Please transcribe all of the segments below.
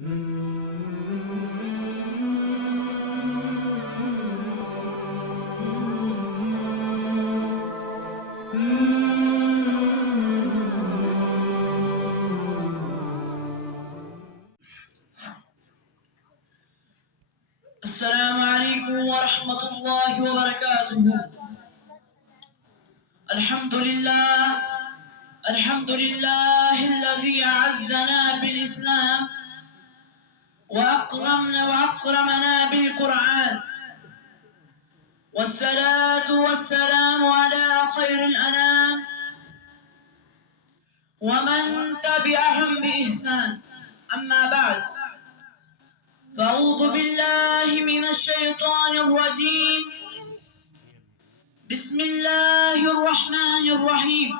السلام عليكم ورحمة الله وبركاته. الحمد لله الذي أعزنا بالإسلام وأكرمنا بالقرآن، والصلاة والسلام على خير الأنام ومن تبعهم بإحسان. أما بعد، فأعوذ بالله من الشيطان الرجيم. بسم الله الرحمن الرحيم.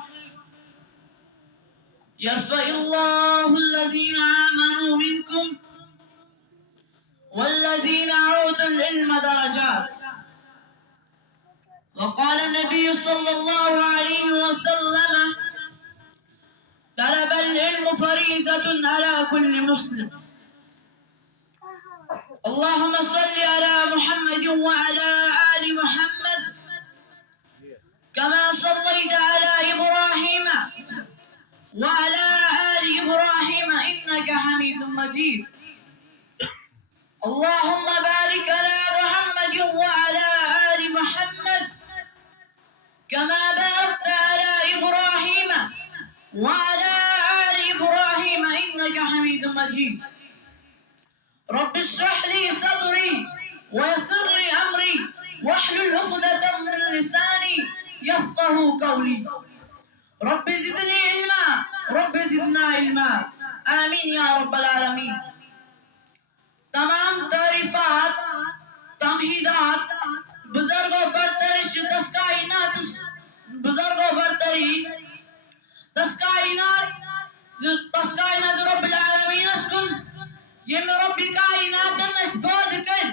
يرفع الله الذين آمنوا منكم والذين أوتوا العلم درجات. وقال النبي صلى الله عليه وسلم: طلب العلم فريضة على كل مسلم. اللهم صل على محمد وعلى آل محمد كما صليت على إبراهيم وعلى آل إبراهيم إنك حميد مجيد. اللهم بارك على محمد وعلى آل محمد كما باركت على إبراهيم وعلى آل إبراهيم إنك حميد مجيد. رب اشرح لي صدري ويسر لي أمري واحلل عقدة من لساني يفقه قولي. رب زدني علما، رب زدنا علما، آمین یا رب العالمین. تمام تعریفات، تمہیدات بزرگوں برتری دس کائنات، بزرگوں برتری دس کائنات رب العالمین اسکن یم ربی کائنات نسبود کر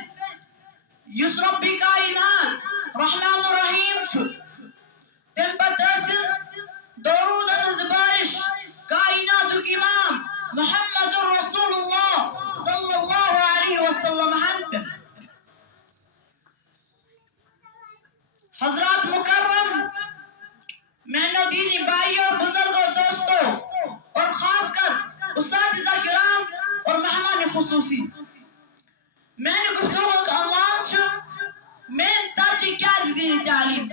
یس ربی کائنات رحمان الرحیم چھو. تم پتاسن درود بارش کائنات امام محمد رسول اللہ صلی اللہ علیہ وسلم ہن. حضرات مکرم، میں نے دینی بھائیوں، بزرگوں، دوستوں اور خاص کر اساتذہ کرام اور مہمان خصوصی، میں نے گفتگو کا عنوان چھو میں ترجیح کیا دینی تعلیم.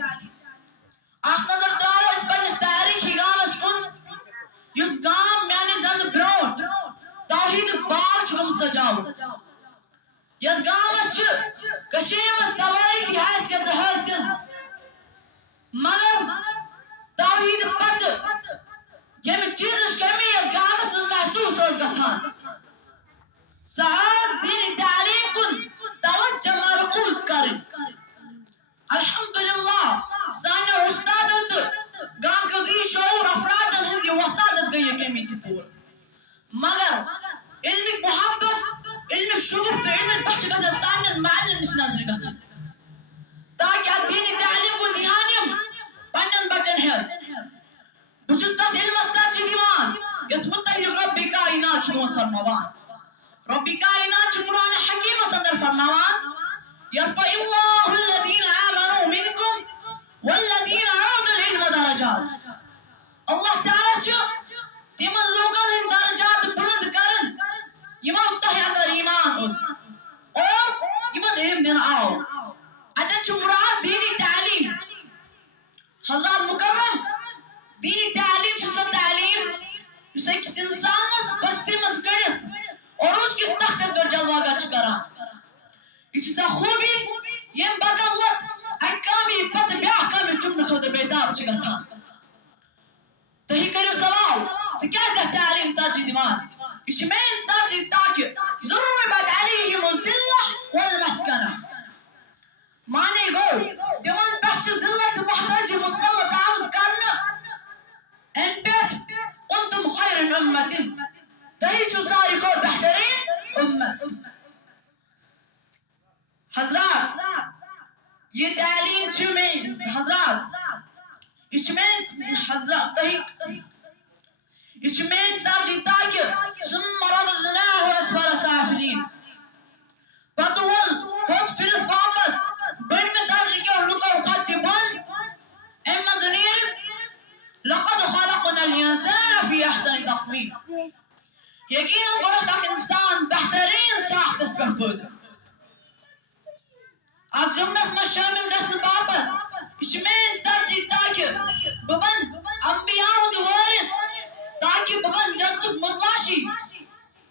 اخ نظر تراو اس پر اس تاریخی گامس کن یس گام میانی زند بروٹ توحید باغ چھو سجاو. ید گامس چھ کشیمس تواریخی حیثیت حاصل، مگر توحید پت یم چیزش کمی ید گامس محسوس ہوز گتھان. سعاز دینی تعلیم کن توجہ مرکوز کرن. الحمدللہ سانیو استادن تو گام کے ذی شعور افرادن ہنزی وسادت گئی کمی تھی پور، مگر علمی محبت، علمی شگفت تو علمی بخش گزر سانیو معلم اس نظر گزر تاکہ اب دینی تعلیم کو دھیانیم پنن بچن حیث بچستات علم استاد چی دیوان یت متعلق ربی کائنات چنون فرموان. ربی کائنات چی قرآن حکیم سندر فرموان: يرفع الله الذين آمنوا منكم والذين أوتوا العلم درجات. اللہ تعالیٰ شو تمن لوگن ہن درجات بلند کرن یمن تہ اندر ایمان ان اور یمن علم دن آو. اتن چھ مراد دینی تعلیم. حضرات مکرم، دینی تعلیم چھ سو تعلیم اس ایکس انسانس بستی مز گڑت اور اس کس تخت پر جلوہ گچ کران. اس سے خوبی یم بدلت اکامی پت بیاہ کامی چمن خود بیدار چھ گچھان. تہی کرو سوال چھ کیا تعلیم ترجیح دیوان؟ اس مین ترجیح تاکہ ضرورت علیہم الذلہ والمسکنہ. مانے گو تمن پچھ ذلت محتاجی مسلط آمز کرنا ان پیٹ کنتم خیر امت، تہی چھو ساری کو بہترین امت. حضرات یہ تعلیم چھو میں حضرات اس میں حضرات تحیق اس میں ترجیح تاکہ ثم رددناه اسفل یقیناً گوٚو اکھ اِنسان بہتریٖن ساختس پٮ۪ٹھ پٲدٕ اتھ ضمنس منٛز شٲمِل گژھنہٕ باپتھ یہِ چھِ میٲنۍ ترجیح تاکہِ بہٕ بنہٕ انبیا ہُنٛد وٲرِث تاکہِ بہٕ بنہٕ جنتُک مُتلاشی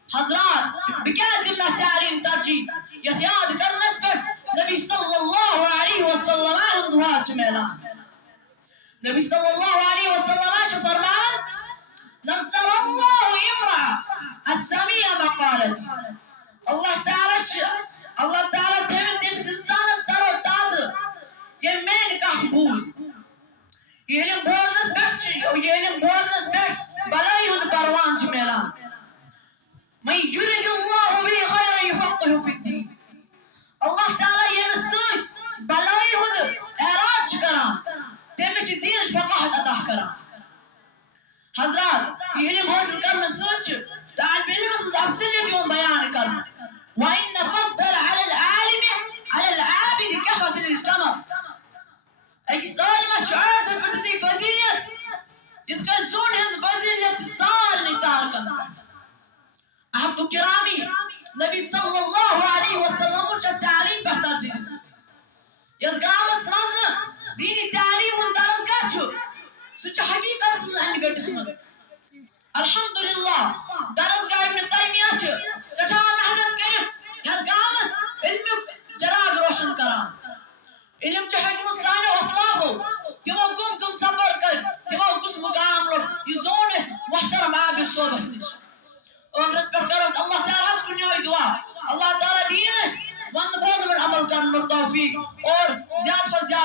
حضرات بہٕ کیٛازِ دِمہٕ مےٚ تعلیٖم ترجیح یتھ یاد کرنس پٮ۪ٹھ نبی صلی اللہ علیہ وسلم ہُنٛد دُعا چھُ میلان نبی صلی اللہ علیہ وسلم چھُ فرماوان نظر اللہ امرأ السمیع مقالتی اللہ تعالیٰ تھٲوِن تٔمِس اِنسانس تر و تازٕ ییٚمۍ میٛانہِ کتھ بوٗز یہِ علم بوزنس پٮ۪ٹھ بلٲیی ہُنٛد پروان چھُ میلان من یُرِد اللہ بِهِ خیرًا یُفقِّهُ فِی الدیٖن اللہ تعالیٰ ییٚمِس سۭتۍ بلٲیی ہُنٛد اعراض چھُ کران تٔمِس چھِ دیٖنٕچ فقاہت عطا کران حضرات یہ علم حٲصِل کرنہٕ سۭتۍ چھِ طالبِ علمس منٛز افضلیت یِوان بیان کرنہٕ وَإِنَّ فَضَّلَ عَلَى الْعَالِمِ عَلَى الْعَابِدِ كَفَضْلِ الْقَمَرِ أکِس عٲلمس چھُ عٲبدس پٮ۪ٹھ تِژھٕے فضیلت یِتھ کٔنۍ زوٗنہِ ہٕنٛز فضیلت چھِ سارنٕے تارکن پٮ۪ٹھ احباب کرامی نبی صلی اللہ علیہ وسلم چھِ تعلیٖم پٮ۪ٹھ ترجیح دِژمٕژ یتھ گامس منٛز نہٕ دیٖنی تعلیٖم ہُنٛد درسگاہ چھُ سُہ چھُ حقیٖقتس منٛز امہِ گٔٹِس منٛز الحمدللہ درسگاہ ابن تیمیہ چھِ سٮ۪ٹھاہ محنت کٔرِتھ یتھ گامس علمیُک چراغ روشن کران علم چھُ ہیٚکِمُت سانیو اسلافو تِمو کٕم سفر کٔرۍ تِمو کُس مقام روٚٹ یہِ زون اَسہِ محترم عابد صٲبس نِش ٲخرس پٮ۪ٹھ کرو أسۍ اللہ تعالیٰ ہس کُن یِہوٚے دُعا اللہ تعالیٰ دِیِن اَسہِ وننہٕ بوزنہٕ پٮ۪ٹھ عمل کرنُک توفیٖق اور زیادٕ کھۄتہٕ زیادٕ